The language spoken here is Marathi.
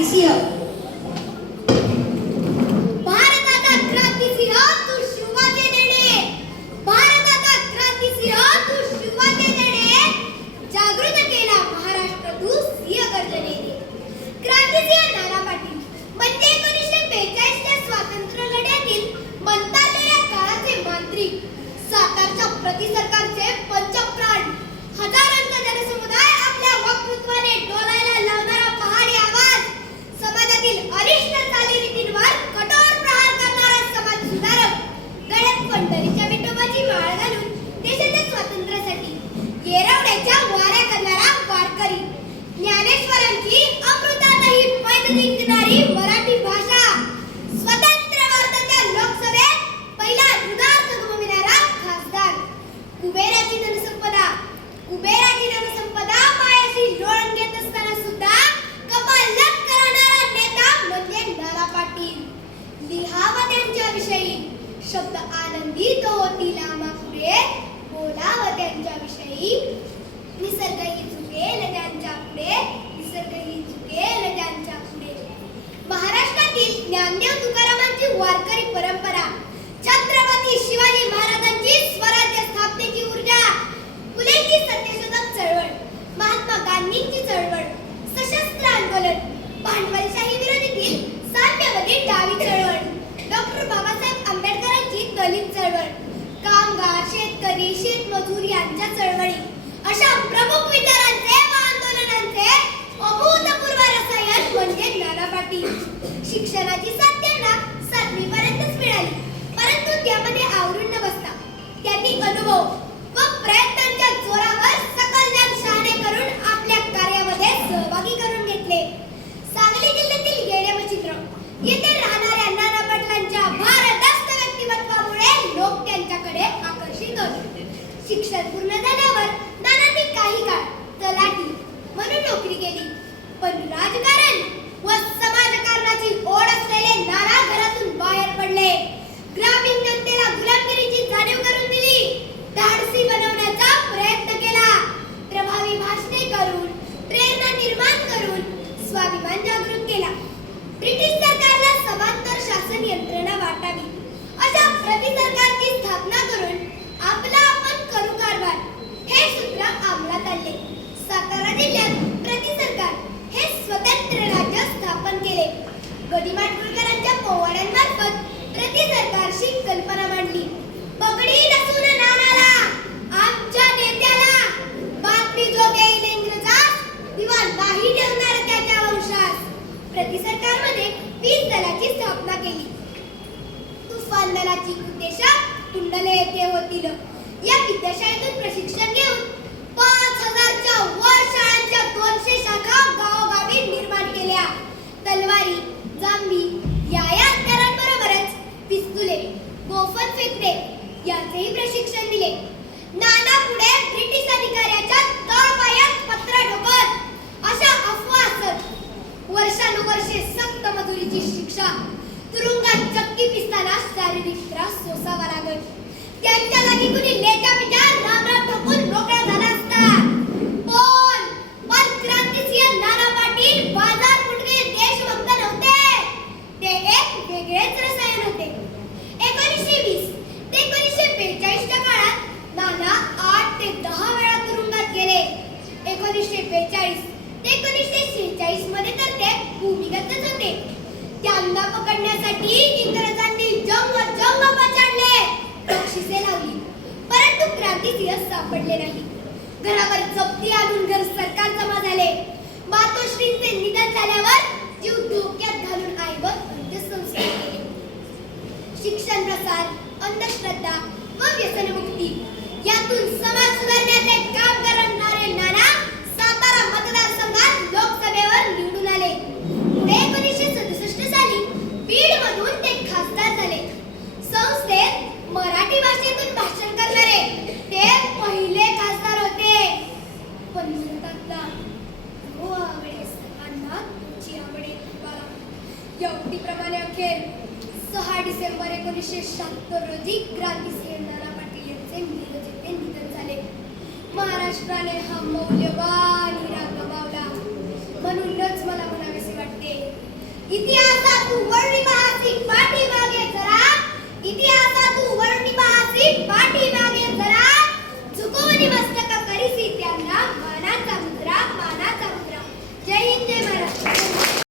क्रांतिसिंह. भारताचा क्रांतिसिंह तू शिवाजी देणे, भारताचा क्रांतिसिंह तू शिवाजी देणे, जागृत केला महाराष्ट्र तू सिंह गर्जनेने. क्रांतिसिंह नाना पाटील म्हणजे 1942 च्या स्वातंत्र्य लढ्यातील मंतारलेल्या काळाचे मांत्रिक, सातारच्या प्रति सरकारचे पंचप्राण, हजारांचा जनसमुदाय आपल्या वक्तृत्वाने डोलायला लावणारा पहाडी आवाज, समाजातील अनिष्ट चालीरीतींवर कठोर प्रहार करणारा समाज सुधारक, गळ्यात पंढरीच्या विठोबाची माळ घालून देशाच्या स्वातंत्र्यासाठी येरवड्याच्या वाऱ्या करणारा वारकरी, ज्ञानेश्वरांची अमृतातही पैज जिंकणारी मराठी भाषा, स्वतंत्र भारताच्या लोकसभेत पहिला दुधार्थ गमविणारा खासदार, कुबेराची धनसंपदा पायाशी लोळण घेत असताना सुद्धा कपालत करणारा नेता म्हणजे नाना पाटील. लिहावा त्यांच्याविषयी शब्द आनंदित होतील आम्हापुढे, बोलावं त्यांच्याविषयी निसर्गही झुकेल त्यांच्या पुढे, निसर्गही झुकेल त्यांच्या पुढे. महाराष्ट्रातील ज्ञानदेव तुकारामांची वारकरी परंपरा, छत्रपती शिवाजी महाराजांची स्वराज्य स्थापनेची ऊर्जा, फुलेंची सत्यशोधक चळवळ, महात्मा गांधींची चळवळ, सशस्त्र आंदोलन, भांडवलशाही विरोधीतील साम्यवादी डावी चळवळ, डॉक्टर बाबासाहेब आंबेडकरांची दलित चळवळ, कामगार, शेतकरी, शेतमजूर यांच्या चळवळी, अशा प्रमुख विचारांचे व आंदोलनांचे अभूतपूर्व रसायन म्हणजे नाना पाटील. शिक्षणाची साथ त्यांना 7वी पर्यंतच मिळाली, परंतु त्यामध्ये आवरून न बसता त्यांनी अनुभव व प्रयत्नांच्या जोरावर सकल जग शहाणे करून आपल्या कार्यामध्ये सहभागी करून घेतले. सांगली जिल्ह्यातील येडेमचित्र येथे राहणाऱ्या नाना पाटलांच्या भारदस्त व्यक्तिमत्वामुळे लोक त्यांच्याकडे आकर्षित होते. शिक्षण पूर्ण झाल्यावर नानांनी काही काळ तलाठी म्हणून नोकरी केली, पण राजकारण व समाजकारणाची ओढ असलेले नाना घरातून बाहेर पडले. ग्रामीण जनतेला गुलामगिरीची जाणीव करून दिली, धाडसी बनवण्याचा प्रयत्न केला, प्रभावी भाषणे करून, प्रेरणा निर्माण करून स्वाभिमान जागृत केला. ब्रिटिश सरकारला समांतर शासन यंत्रणा वाटावी अशा प्रति सरकारची स्थापना करून आपला आपण करू कारभार हे सूत्र अंमलात आणले. सातारा जिल्ह्यात प्रति सरकार हे स्वतंत्र राज्य स्थापन केले. गडी-माडगुळकरांच्या पोवाड्यांमार्फत प्रति सरकारची कल्पना मांडली. पगडी नसून नानाला, आमच्या नेत्याला, बातमी जो देईल इंग्रजास, दिवा नाही ठेवणार त्याच्या वंशास. प्रति सरकारमध्ये 20 दलाची स्थापना केली. तुफान दलाची उद्देशक तुंडले येथे होतील. या विद्याशाळेतून प्रशिक्षण घेऊन 5000च्या वर शाळांच्या 200 शाखा गावोगावी निर्माण केल्या. तलवारी, जांभी या हत्यारांबरोबरच पिस्तुले, गोफन फेकणे याचेही प्रशिक्षण दिले. नाना पुढे ब्रिटिश अधिकाऱ्याच्या तळपायात पत्रा ठोकत अशा अफवा असत वर्षानुवर्षे सक्त मजुरीची शिक्षा, तुरुंगात चक्की पिसताना शारीरिक त्रास सोसावा लागत. त्यांच्या जागी कुणी लेटा पिटा रामराम ठोकून मोकळा झाला असता. पण क्रांतिसिंह नाना पाटील बाजार फुटके देशभक्त नव्हते, ते एक वेगळेच रसायन होते. 1920 ते 1942 च्या काळात नाना 8 ते 10 वेळा तुरुंगात गेले. 1942 ते 1946 मध्ये तर ते भूमिगतच होते. त्यांना पकडण्यासाठी इंग्रजांनी जंग पछाडले, बक्षिसे लावली, परंतु क्रांतिसिंह सापडले नाही. घरावर जप्ती आणून घर सरकार जमा झाले. मातोश्रींचे निधन झाल्यावर जीव धोक्यात घालून आईवर अंत्यसंस्कार केले. शिक्षण प्रसार, अंधश्रद्धा व व्यसनमुक्ती यातून समाज सुधारण्याचे काम करणारे नाना सातारा मतदारसंघात लोकसभेवर निवडून आले. पुढे 1967 साली बीडमधून ते खासदार झाले. संस्थेत मराठी भाषेतून भाषण करणारे ते पहिले खासदार होते. पण म्हणतात हो आवडे सगळ्यांना तुझी आवडे तुला. या उक्तीप्रमाणे अखेर 6 डिसेंबर 1976 रोजी क्रांतिसिंह नाना पाटील यांचे मिरज येथे निधन झाले. महाराष्ट्राने हा मौल्यवान हिरा गमावला. म्हणूनच मला म्हणावेसे वाटते इतिहासात तू वर्णी महासी पण